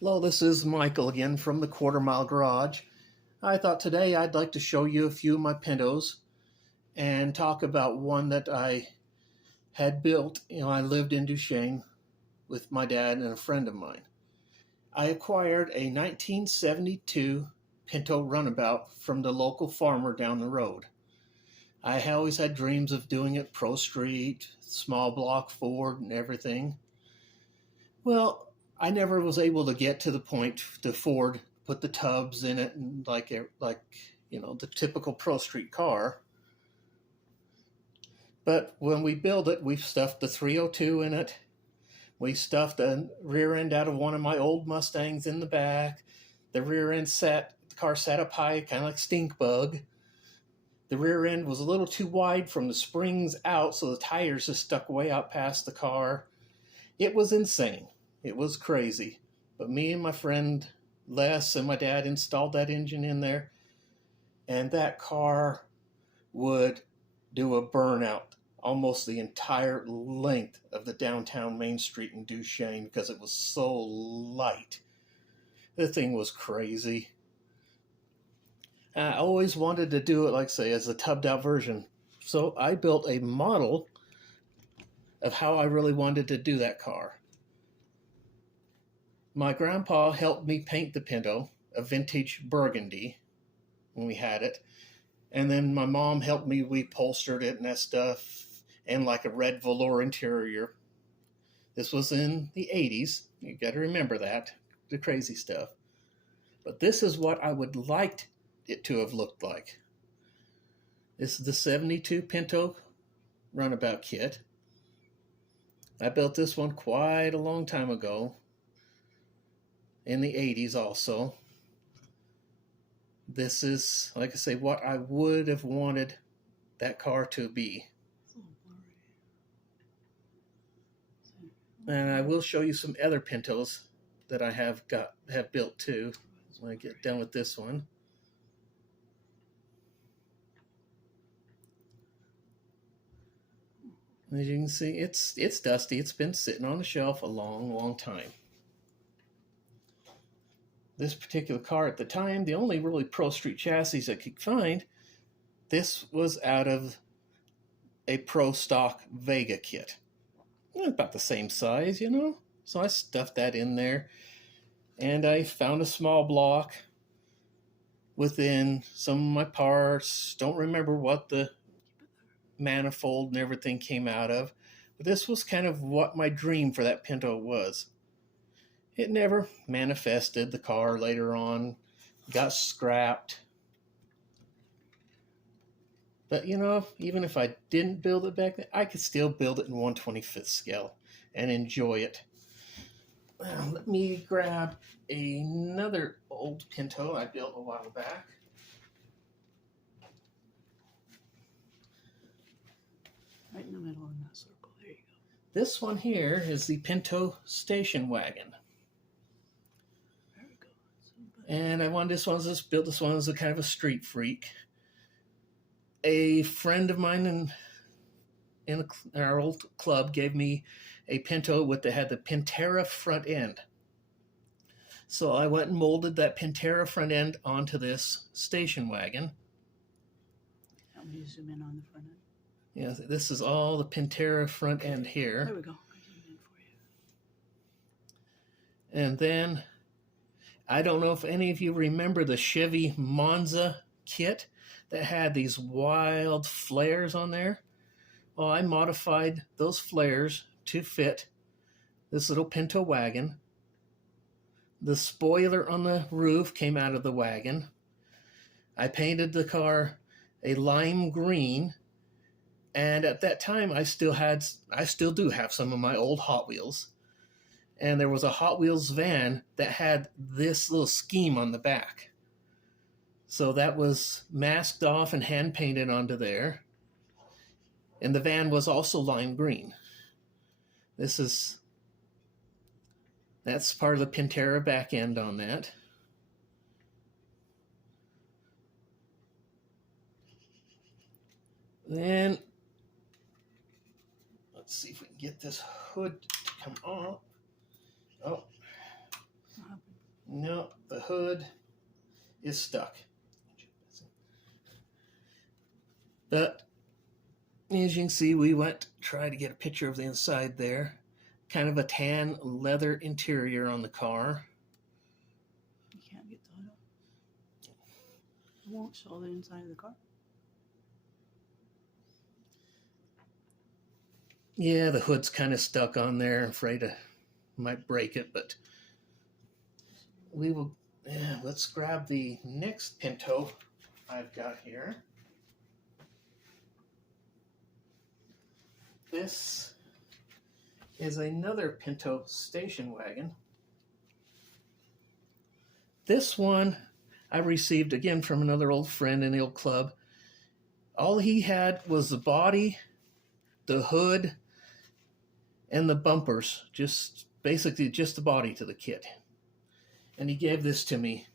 Hello, this is Michael again from the Quarter Mile Garage. I thought today I'd like to show you a few of my Pintos and talk about one that I had built. I lived in Duchesne with my dad and a friend of mine. I acquired a 1972 Pinto runabout from the local farmer down the road. I always had dreams of doing it Pro Street, small block Ford and everything. Well, I never was able to get to the point to Ford put the tubs in it and like the typical Pro Street car. But when we built it, we stuffed the 302 in it. We stuffed a rear end out of one of my old Mustangs in the back. The rear end the car sat up high, kind of like stink bug. The rear end was a little too wide from the springs out, so the tires just stuck way out past the car. It was insane. It was crazy. But me and my friend Les and my dad installed that engine in there, and that car would do a burnout almost the entire length of the downtown Main Street in Duchesne because it was so light. The thing was crazy. I always wanted to do it, like say, as a tubbed out version. So I built a model of how I really wanted to do that car. My grandpa helped me paint the Pinto, a vintage burgundy, when we had it. And then my mom helped me, we upholstered it and that stuff, and like a red velour interior. This was in the 80s. You got to remember that, the crazy stuff. But this is what I would like it to have looked like. This is the 72 Pinto runabout kit. I built this one quite a long time ago, in the 80s also. This is, like I say, what I would have wanted that car to be. And I will show you some other Pintos that I have built too when I get done with this one. As you can see, it's dusty. It's been sitting on the shelf a long time. This particular car at the time, the only really Pro Street chassis I could find, this was out of a Pro Stock Vega kit. About the same size, So I stuffed that in there. And I found a small block within some of my parts. Don't remember what the manifold and everything came out of. But this was kind of what my dream for that Pinto was. It never manifested. The car later on got scrapped. But even if I didn't build it back then, I could still build it in 1/25th scale and enjoy it. Now, let me grab another old Pinto I built a while back. Right in the middle in that circle. There you go. This one here is the Pinto station wagon. And I wanted built this one as a kind of a street freak. A friend of mine in our old club gave me a Pinto that had the Pintera front end. So I went and molded that Pintera front end onto this station wagon. Help me zoom in on the front end. Yeah, this is all the Pintera front end here. There we go. I zoomed in for you. And then, I don't know if any of you remember the Chevy Monza kit that had these wild flares on there. Well, I modified those flares to fit this little Pinto wagon. The spoiler on the roof came out of the wagon. I painted the car a lime green, and at that time I still do have some of my old Hot Wheels. And there was a Hot Wheels van that had this little scheme on the back. So that was masked off and hand painted onto there. And the van was also lime green. That's part of the Pintera back end on that. Then, let's see if we can get this hood to come off. Oh, hood is stuck. But as you can see, we went to try to get a picture of the inside there. Kind of a tan leather interior on the car. You can't get the hood up. It won't show the inside of the car. Yeah, the hood's kind of stuck on there. I'm afraid I might break it, but we will. Yeah, let's grab the next Pinto I've got here. This is another Pinto station wagon. This one I received again from another old friend in the old club. All he had was the body, the hood, and the bumpers. Just basically just the body to the kit. And he gave this to me.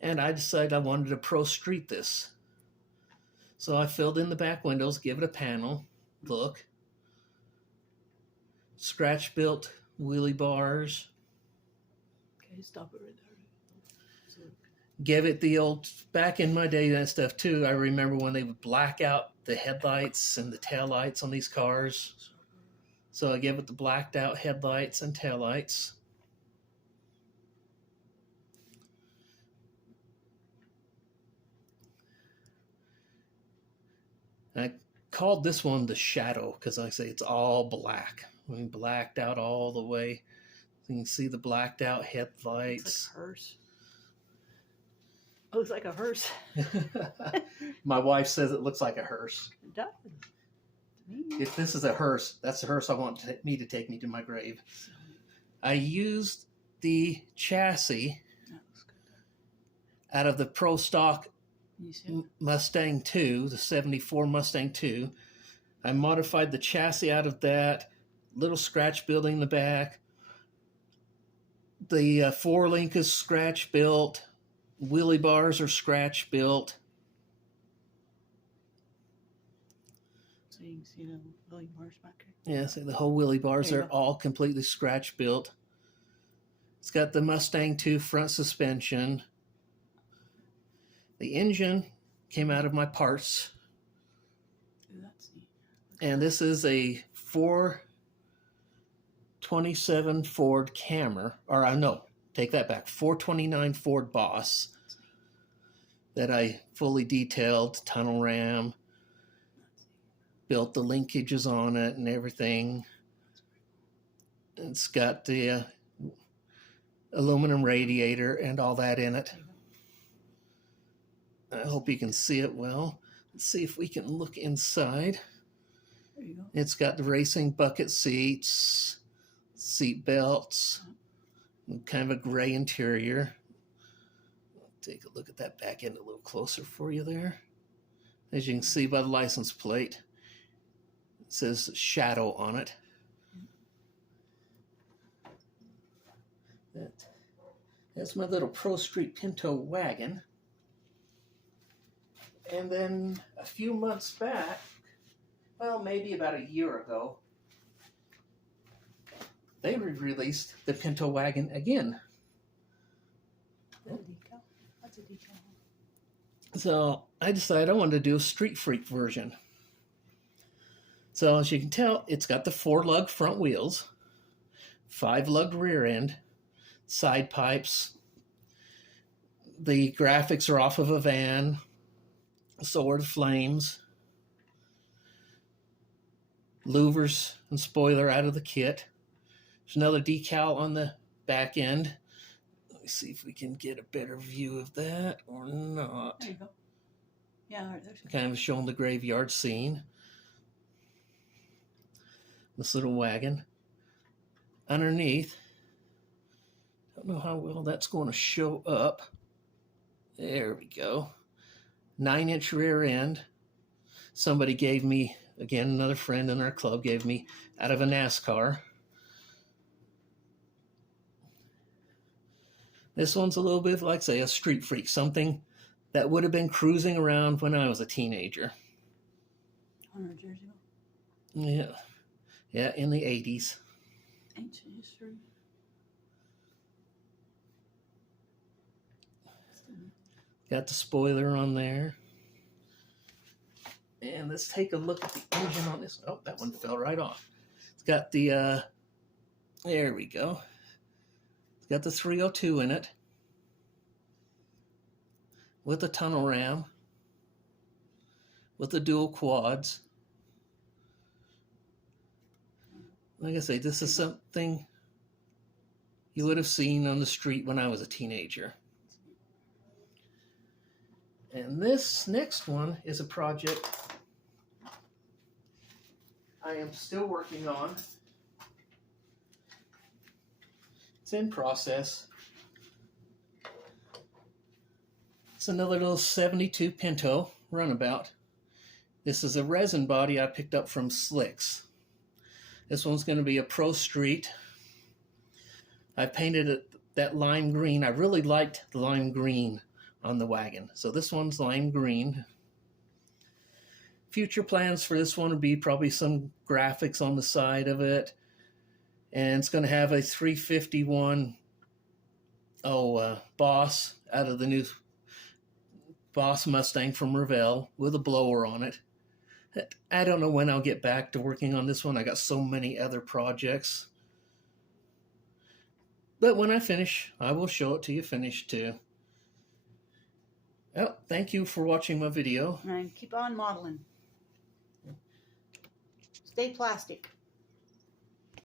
And I decided I wanted to pro street this. So I filled in the back windows, give it a panel look. Scratch built wheelie bars. Okay, stop it right there. So, Give it the old, back in my day and stuff too, I remember when they would black out the headlights and the taillights on these cars. So I gave it the blacked out headlights and taillights. I called this one the Shadow because I say it's all black. I mean, blacked out all the way. You can see the blacked out headlights. looks like a hearse. It looks like a hearse. My wife says it looks like a hearse. It does. To me. If this is a hearse, that's the hearse I want me to take me to my grave. So, I used the chassis that looks good. out of the Pro Stock You see it? Mustang 2, the 74 Mustang 2. I modified the chassis out of that, little scratch building in the back. The four-link is scratch built. Wheelie bars are scratch built. So you can see the wheelie bars back here. Yeah, so the whole wheelie bars There you are go. all completely scratch built. It's got the Mustang 2 front suspension. The engine came out of my parts. Ooh, that's neat. And this is a 427 Ford Camry, or no, take that back, 429 Ford Boss that I fully detailed, tunnel ram, built the linkages on it and everything. It's got the aluminum radiator and all that in it. I hope you can see it well. Let's see if we can look inside. There you go. It's got the racing bucket seats, seat belts, kind of a gray interior. Take a look at that back end a little closer for you there. As you can see by the license plate, it says Shadow on it. That's my little Pro Street Pinto wagon. And then a few months back, well, maybe about a year ago, they released the Pinto wagon again. That's a decal. That's a decal. So I decided I wanted to do a street freak version. So as you can tell, it's got the 4-lug front wheels, 5-lug rear end, side pipes. The graphics are off of a van. So are the flames. Louvers and spoiler out of the kit. There's another decal on the back end. Let me see if we can get a better view of that or not. There you go. Yeah, right there's Kind of showing the graveyard scene. This little wagon. Underneath, don't know how well that's going to show up. There we go. 9-inch rear end. Somebody gave me, again, another friend in our club gave me out of a NASCAR. This one's a little bit, like say, a street freak, something that would have been cruising around when I was a teenager. 100 years ago. Yeah, in the 80s. Ancient history. Got the spoiler on there. And let's take a look at the engine on this. Oh, that one fell right off. It's got the, there we go. It's got the 302 in it with a tunnel ram, with the dual quads. Like I say, this is something you would have seen on the street when I was a teenager. And this next one is a project I am still working on. It's in process. It's another little 72 Pinto runabout. This is a resin body I picked up from Slicks. This one's going to be a Pro Street. I painted it that lime green. I really liked the lime green on the wagon. So this one's lime green. Future plans for this one would be probably some graphics on the side of it. And it's going to have a 351 Boss out of the new Boss Mustang from Revell with a blower on it. I don't know when I'll get back to working on this one. I got so many other projects. But when I finish, I will show it to you finished too. Well, thank you for watching my video. And keep on modeling. Stay plastic.